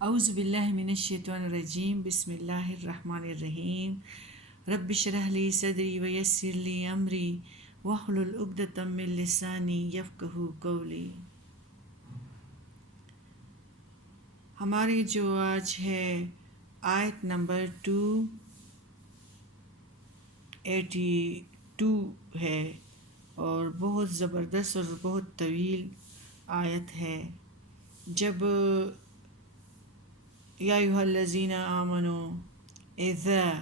اعوذ باللہ من الشیطان الرجیم بسم اللہ الرحمن الرحیم رب اشرح لی صدری ویسر لی امری واحلل عقدۃ من لسانی یفقہوا قولی۔ ہماری جو آج ہے آیت نمبر 282 ہے اور بہت زبردست اور بہت طویل آیت ہے۔ جب یا ایھا الذین آمنوا اذا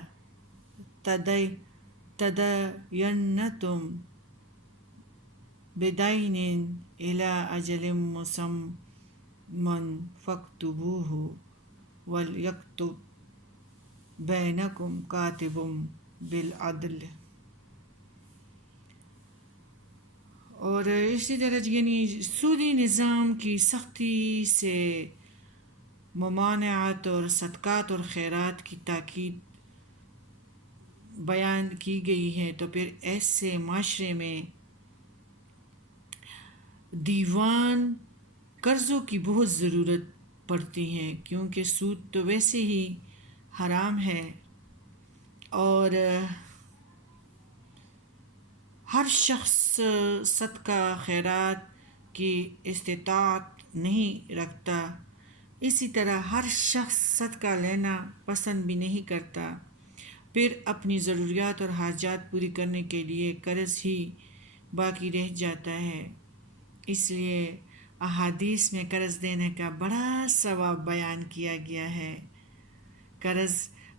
تدینتم بدین الی اجل مسمى فاکتبوہ ولیکتب بینکم کاتب بالعدل۔ اور اسی طرح یعنی سودی نظام کی سختی سے ممانعت اور صدقات اور خیرات کی تاکید بیان کی گئی ہے، تو پھر ایسے معاشرے میں دیوان قرضوں کی بہت ضرورت پڑتی ہے، کیونکہ سود تو ویسے ہی حرام ہے اور ہر شخص صدقہ خیرات کی استطاعت نہیں رکھتا، اسی طرح ہر شخص صدقہ لینا پسند بھی نہیں کرتا، پھر اپنی ضروریات اور حاجات پوری کرنے کے لیے قرض ہی باقی رہ جاتا ہے۔ اس لیے احادیث میں قرض دینے کا بڑا ثواب بیان کیا گیا ہے۔ قرض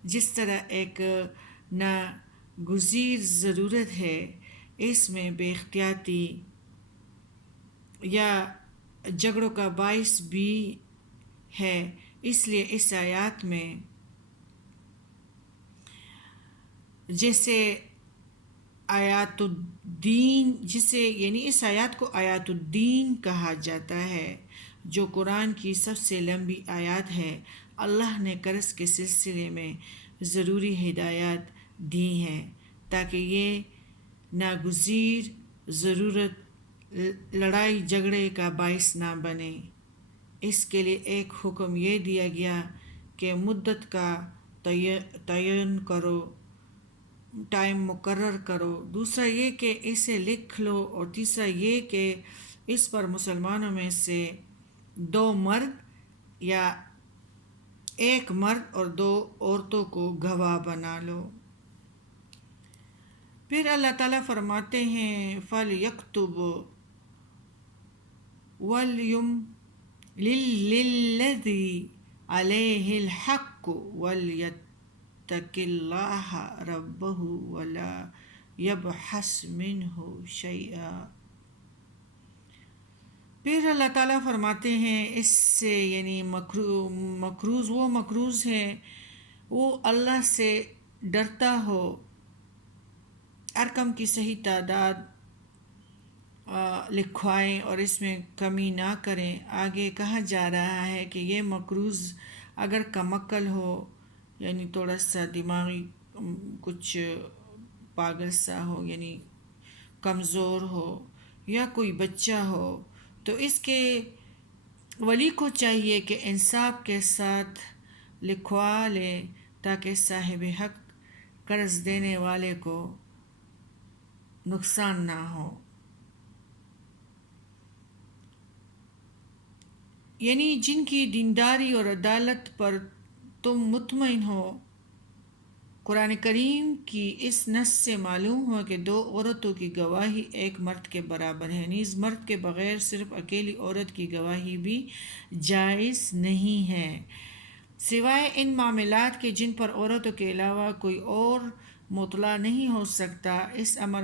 جس طرح ایک ناگزیر ضرورت ہے، اس میں بے احتیاطی یا جھگڑوں کا باعث بھی ہے، اس لیے اس آیات میں جیسے آیات الدین یعنی اس آیات کو آیات الدین کہا جاتا ہے، جو قرآن کی سب سے لمبی آیات ہے۔ اللہ نے قرض کے سلسلے میں ضروری ہدایات دی ہیں تاکہ یہ ناگزیر ضرورت لڑائی جھگڑے کا باعث نہ بنے۔ اس کے لیے ایک حکم یہ دیا گیا کہ مدت کا تعین کرو، ٹائم مقرر کرو، دوسرا یہ کہ اسے لکھ لو، اور تیسرا یہ کہ اس پر مسلمانوں میں سے 2 مرد یا 1 مرد اور 2 عورتوں کو گواہ بنا لو۔ پھر اللہ تعالیٰ فرماتے ہیں فَلْيَكْتُبْ لِلَّذِي عَلَيْهِ الْحَقُّ وَلْيَتَّقِ اللَّهَ رَبَّهُ وَلَا يَبْخَسْ مِنْهُ شَيْئًا۔ پھر اللہ تعالیٰ فرماتے ہیں اس سے یعنی مقروض ہے وہ اللہ سے ڈرتا ہو، رقم کی صحیح تعداد لکھوائیں اور اس میں کمی نہ کریں۔ آگے کہا جا رہا ہے کہ یہ مقروض اگر کم عقل ہو، یعنی تھوڑا سا دماغی کچھ پاگل سا ہو، یعنی کمزور ہو، یا کوئی بچہ ہو، تو اس کے ولی کو چاہیے کہ انصاف کے ساتھ لکھوا لے تاکہ صاحب حق قرض دینے والے کو نقصان نہ ہو۔ یعنی جن کی دینداری اور عدالت پر تم مطمئن ہو۔ قرآن کریم کی اس نص سے معلوم ہوا کہ 2 عورتوں کی گواہی 1 مرد کے برابر ہے، نیز مرد کے بغیر صرف اکیلی عورت کی گواہی بھی جائز نہیں ہے، سوائے ان معاملات کے جن پر عورتوں کے علاوہ کوئی اور مطلع نہیں ہو سکتا۔ اس امر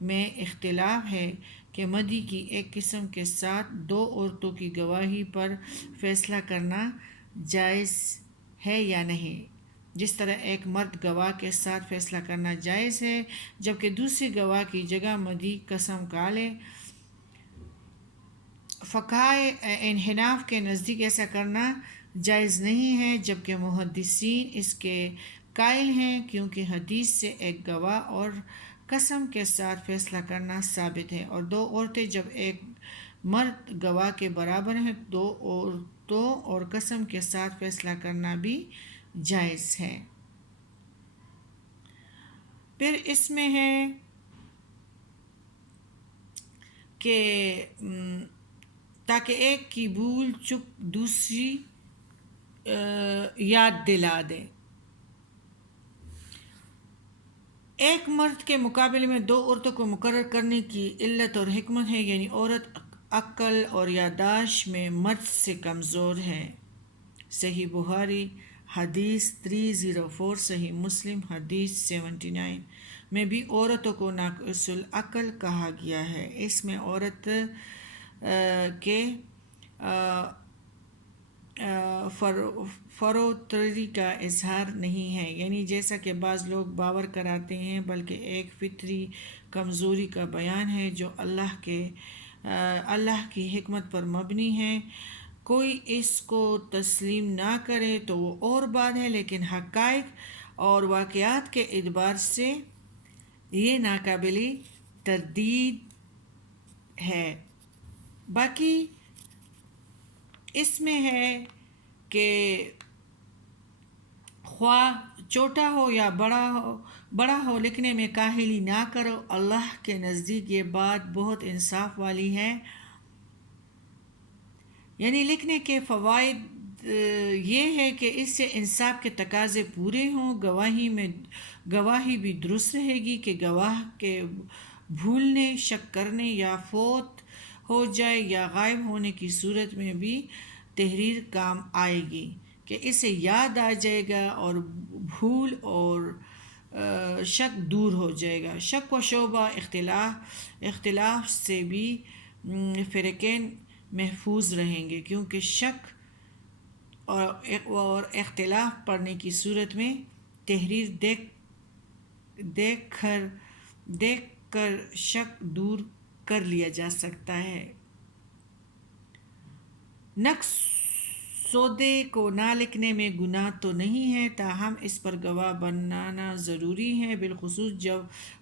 میں اختلاف ہے کہ مدعی کی ایک قسم کے ساتھ 2 عورتوں کی گواہی پر فیصلہ کرنا جائز ہے یا نہیں، جس طرح ایک مرد گواہ کے ساتھ فیصلہ کرنا جائز ہے جبکہ دوسری گواہ کی جگہ مدعی قسم کھا لے۔ فقہائے انحناف کے نزدیک ایسا کرنا جائز نہیں ہے، جبکہ محدثین اس کے قائل ہیں، کیونکہ حدیث سے ایک گواہ اور قسم کے ساتھ فیصلہ کرنا ثابت ہے، اور 2 عورتیں جب ایک مرد گواہ کے برابر ہیں، 2 تو اور قسم کے ساتھ فیصلہ کرنا بھی جائز ہے۔ پھر اس میں ہے کہ تاکہ ایک کی بھول چک دوسری یاد دلا دے۔ ایک مرد کے مقابلے میں 2 عورتوں کو مقرر کرنے کی علت اور حکمت ہے، یعنی عورت عقل اور یادداشت میں مرد سے کمزور ہے۔ صحیح بخاری حدیث 304، صحیح مسلم حدیث 79 میں بھی عورتوں کو ناقص العقل کہا گیا ہے۔ اس میں عورت کے فروتری کا اظہار نہیں ہے، یعنی جیسا کہ بعض لوگ باور کراتے ہیں، بلکہ ایک فطری کمزوری کا بیان ہے جو اللہ کی حکمت پر مبنی ہے۔ کوئی اس کو تسلیم نہ کرے تو وہ اور بات ہے، لیکن حقائق اور واقعات کے اعتبار سے یہ ناقابل تردید ہے۔ باقی اس میں ہے کہ خواہ چھوٹا ہو یا بڑا ہو لکھنے میں کاہلی نہ کرو، اللہ کے نزدیک یہ بات بہت انصاف والی ہے۔ یعنی لکھنے کے فوائد یہ ہے کہ اس سے انصاف کے تقاضے پورے ہوں، گواہی بھی درست رہے گی کہ گواہ کے بھولنے، شک کرنے یا فوت ہو جائے یا غائب ہونے کی صورت میں بھی تحریر کام آئے گی کہ اسے یاد آ جائے گا اور بھول اور شک دور ہو جائے گا۔ شک و شبہ اختلاف سے بھی فرقین محفوظ رہیں گے، کیونکہ شک اور اختلاف پڑھنے کی صورت میں تحریر دیکھ کر شک دور کر لیا جا سکتا ہے۔ نقص سودے کو نہ لکھنے میں گناہ تو نہیں ہے، تاہم اس پر گواہ بنانا ضروری ہے، بالخصوص جب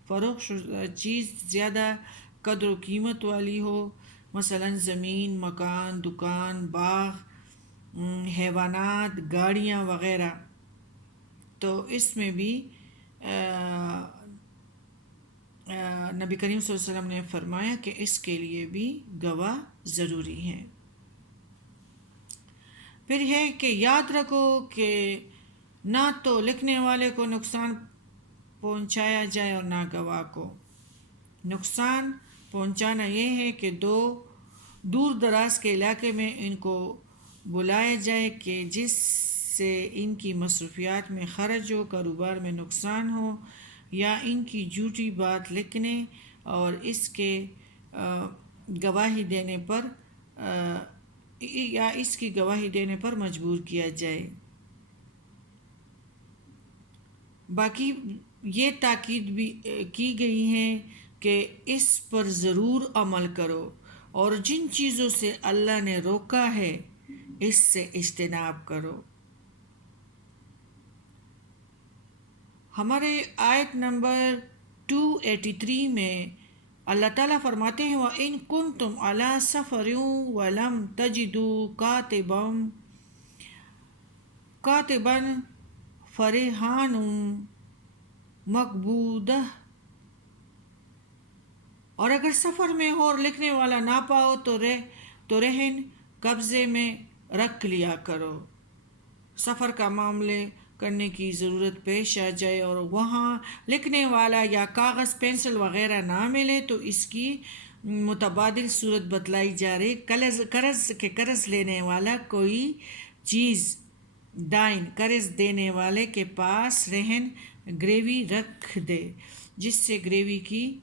فروخت شدہ چیز زیادہ قدر و قیمت والی ہو، مثلا زمین، مکان، دکان، باغ، حیوانات، گاڑیاں وغیرہ۔ تو اس میں بھی نبی کریم صلی اللہ علیہ وسلم نے فرمایا کہ اس کے لیے بھی گواہ ضروری ہے۔ پھر ہے کہ یاد رکھو کہ نہ تو لکھنے والے کو نقصان پہنچایا جائے اور نہ گواہ کو۔ نقصان پہنچانا یہ ہے کہ دور دراز کے علاقے میں ان کو بلایا جائے کہ جس سے ان کی مصروفیات میں خرچ ہو، کاروبار میں نقصان ہو، یا ان کی جھوٹی بات لکھنے اور اس کے گواہی دینے پر مجبور کیا جائے۔ باقی یہ تاکید بھی کی گئی ہے کہ اس پر ضرور عمل کرو اور جن چیزوں سے اللہ نے روکا ہے اس سے اجتناب کرو۔ ہمارے آیت نمبر 283 میں اللہ تعالیٰ فرماتے ہیں وَإِن كُنتُمْ عَلَى سَفَرٍ وَلَمْ تَجِدُوا كَاتِبًا فَرِهَانٌ مَقْبُوضَةٌ، اور اگر سفر میں ہو اور لکھنے والا نہ پاؤ تو رہن قبضے میں رکھ لیا کرو۔ سفر کا معاملے کرنے کی ضرورت پیش آ جائے اور وہاں لکھنے والا یا کاغذ، پینسل وغیرہ نہ ملے تو اس کی متبادل صورت بتلائی جا رہی قرض لینے والا کوئی چیز دائن قرض دینے والے کے پاس رہن گروی رکھ دے، جس سے گروی کی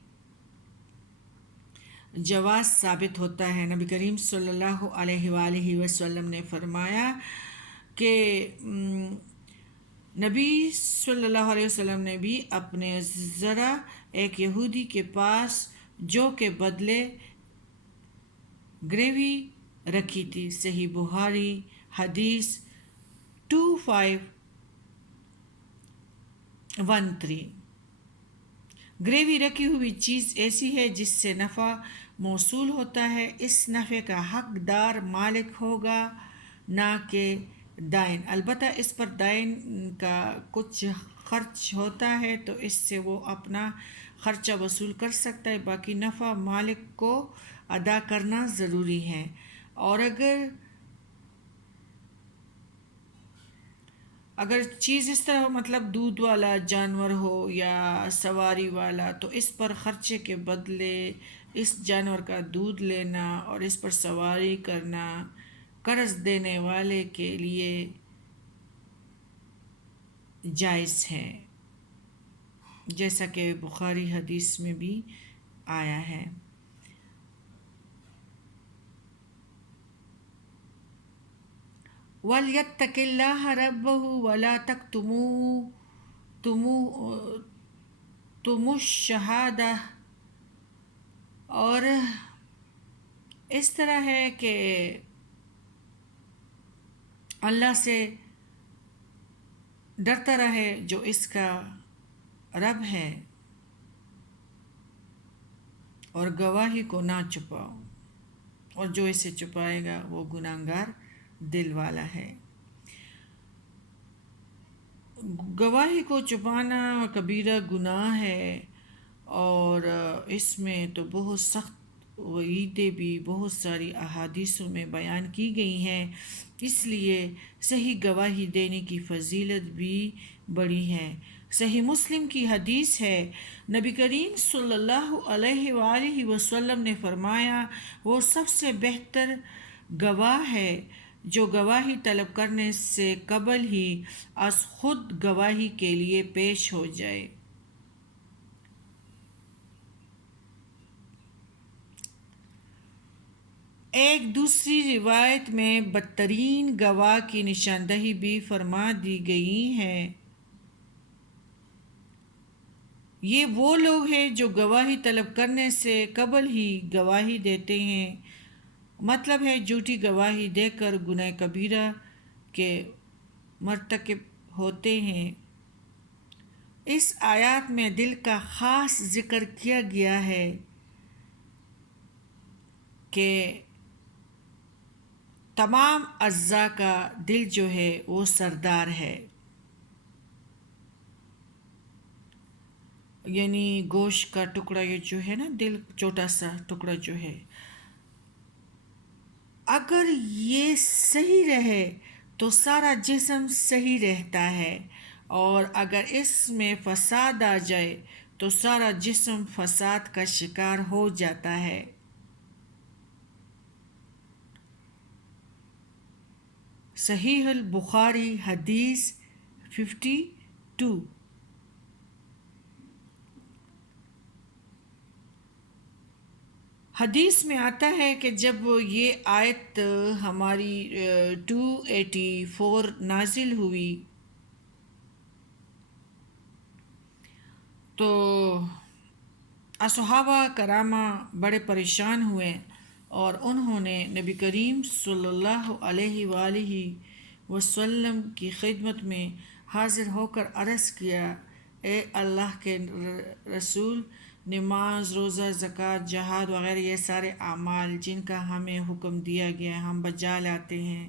جواز ثابت ہوتا ہے۔ نبی کریم صلی اللہ علیہ وآلہ وسلم نے فرمایا کہ نبی صلی اللہ علیہ وسلم نے بھی اپنے ذرا ایک یہودی کے پاس جو کے بدلے گروی رکھی تھی۔ صحیح بخاری حدیث 2513۔ گروی رکھی ہوئی چیز ایسی ہے جس سے نفع موصول ہوتا ہے، اس نفع کا حقدار مالک ہوگا نہ کہ دائن۔ البتہ اس پر دائن کا کچھ خرچ ہوتا ہے تو اس سے وہ اپنا خرچہ وصول کر سکتا ہے، باقی نفع مالک کو ادا کرنا ضروری ہے۔ اور اگر چیز اس طرح ہو، مطلب دودھ والا جانور ہو یا سواری والا، تو اس پر خرچے کے بدلے اس جانور کا دودھ لینا اور اس پر سواری کرنا قرض دینے والے کے لیے جائز ہے، جیسا کہ بخاری حدیث میں بھی آیا ہے۔ وَلْيَتَّقِ اللَّهَ رَبَّهُ وَلَا تَكْتُمُوا الشَّهَادَةَ، اور اس طرح ہے کہ اللہ سے ڈرتا رہے جو اس کا رب ہے، اور گواہی کو نہ چھپاؤ، اور جو اسے چھپائے گا وہ گناہگار دل والا ہے۔ گواہی کو چھپانا کبیرہ گناہ ہے، اور اس میں تو بہت سخت وعیدیں بھی بہت ساری احادیثوں میں بیان کی گئی ہیں، اس لیے صحیح گواہی دینے کی فضیلت بھی بڑی ہے۔ صحیح مسلم کی حدیث ہے، نبی کریم صلی اللہ علیہ وآلہ وسلم نے فرمایا، وہ سب سے بہتر گواہ ہے جو گواہی طلب کرنے سے قبل ہی از خود گواہی کے لیے پیش ہو جائے۔ ایک دوسری روایت میں بدترین گواہ کی نشاندہی بھی فرما دی گئی ہے۔ یہ وہ لوگ ہیں جو گواہی طلب کرنے سے قبل ہی گواہی دیتے ہیں، مطلب ہے جھوٹی گواہی دے کر گناہ کبیرہ کے مرتکب ہوتے ہیں۔ اس آیات میں دل کا خاص ذکر کیا گیا ہے کہ تمام اعضاء کا دل جو ہے وہ سردار ہے، یعنی گوشت کا ٹکڑا، یہ جو ہے نا دل چھوٹا سا ٹکڑا جو ہے، اگر یہ صحیح رہے تو سارا جسم صحیح رہتا ہے، اور اگر اس میں فساد آ جائے تو سارا جسم فساد کا شکار ہو جاتا ہے۔ صحیح البخاری حدیث 52۔ حدیث میں آتا ہے کہ جب یہ آیت ہماری 284 نازل ہوئی تو صحابہ کرامہ بڑے پریشان ہوئے، اور انہوں نے نبی کریم صلی اللہ علیہ وآلہ وسلم کی خدمت میں حاضر ہو کر عرض کیا، اے اللہ کے رسول، نماز، روزہ، زکوٰۃ، جہاد وغیرہ یہ سارے اعمال جن کا ہمیں حکم دیا گیا ہم بجا لاتے ہیں،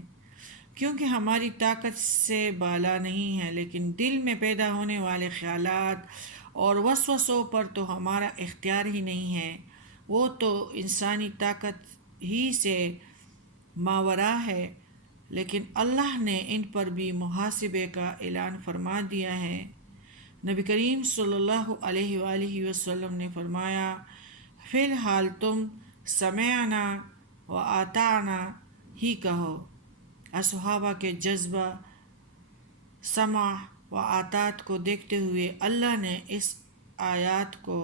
کیونکہ ہماری طاقت سے بالا نہیں ہے، لیکن دل میں پیدا ہونے والے خیالات اور وسوسوں پر تو ہمارا اختیار ہی نہیں ہے، وہ تو انسانی طاقت ہی سے ماوراء ہے، لیکن اللہ نے ان پر بھی محاسبے کا اعلان فرما دیا ہے۔ نبی کریم صلی اللہ علیہ وآلہ وسلم نے فرمایا، فی الحال تم سمعنا و اطعنا ہی کہو۔ صحابہ کے جذبہ سمع و اطاعت کو دیکھتے ہوئے اللہ نے اس آیات کو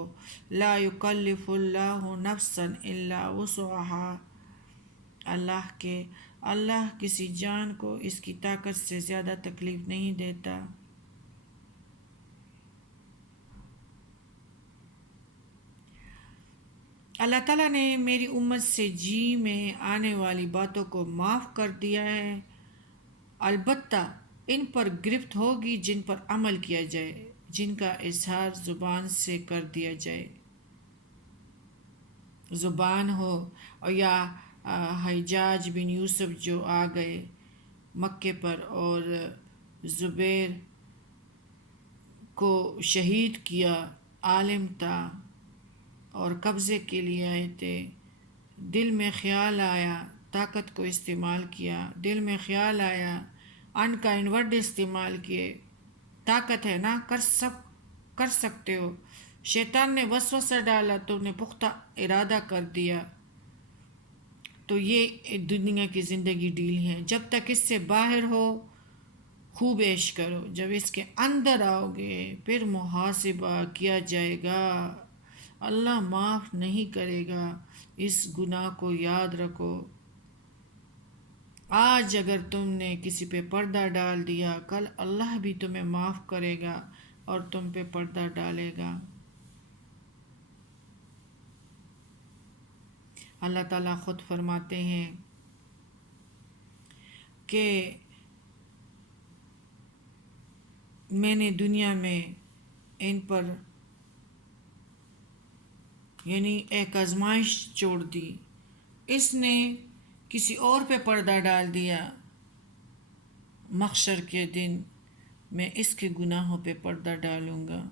لا یکلف اللہ نفسا الا وسعها، اللہ کسی جان کو اس کی طاقت سے زیادہ تکلیف نہیں دیتا۔ اللہ تعالیٰ نے میری امت سے جی میں آنے والی باتوں کو معاف کر دیا ہے، البتہ ان پر گرفت ہوگی جن پر عمل کیا جائے، جن کا اظہار زبان سے کر دیا جائے، زبان ہو، اور یا حجاج بن یوسف جو آ گئے مکے پر اور زبیر کو شہید کیا، عالم تھا اور قبضے کے لیے آئے تھے، دل میں خیال آیا، طاقت کو استعمال کیا، دل میں خیال آیا، ان کا انورڈ استعمال کیے، طاقت ہے نا، کر سکتے ہو، شیطان نے وسوسہ ڈالا تو نے پختہ ارادہ کر دیا. تو یہ دنیا کی زندگی ڈیل ہے. جب تک اس سے باہر ہو خوب عیش کرو، جب اس کے اندر آؤ گے پھر محاسبہ کیا جائے گا، اللہ معاف نہیں کرے گا. اس گناہ کو یاد رکھو، آج اگر تم نے کسی پہ پردہ ڈال دیا کل اللہ بھی تمہیں معاف کرے گا اور تم پہ پردہ ڈالے گا. اللہ تعالیٰ خود فرماتے ہیں کہ میں نے دنیا میں ان پر یعنی ایک آزمائش چھوڑ دی، اس نے کسی اور پہ پردہ ڈال دیا، محشر کے دن میں اس کے گناہوں پہ پردہ ڈالوں گا.